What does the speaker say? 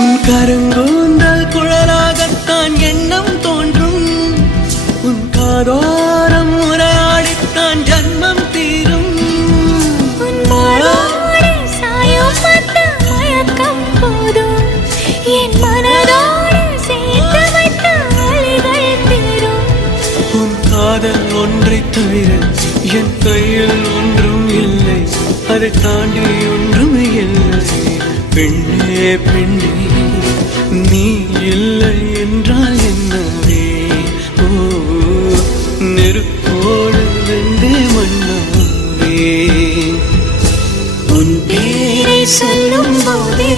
உன் கருங்கூந்தல் குழலாகத்தான் எண்ணம் தோன்றும். உன் காதோரம் உரையாடித்தான் ஜன்மம் தீரும். உன் மாறோடு சாயம் பார்த்த மயக்கம் போதும். என் மனதோடு சேர்த்து வைத்த வழிகள் தீரும். உன் காதல் ஒன்றை தவிர என் கையில் ஒன்றும் இல்லை. அதை தாண்டி ஒன்றும் இல்லை. பெண்ணே பெண்ணே நீ இல்லை என்றால் என்னவே? ஓ நெருப்போடு வெந்தே மண்ணாவே. உன் பேரை சொல்லும் போதே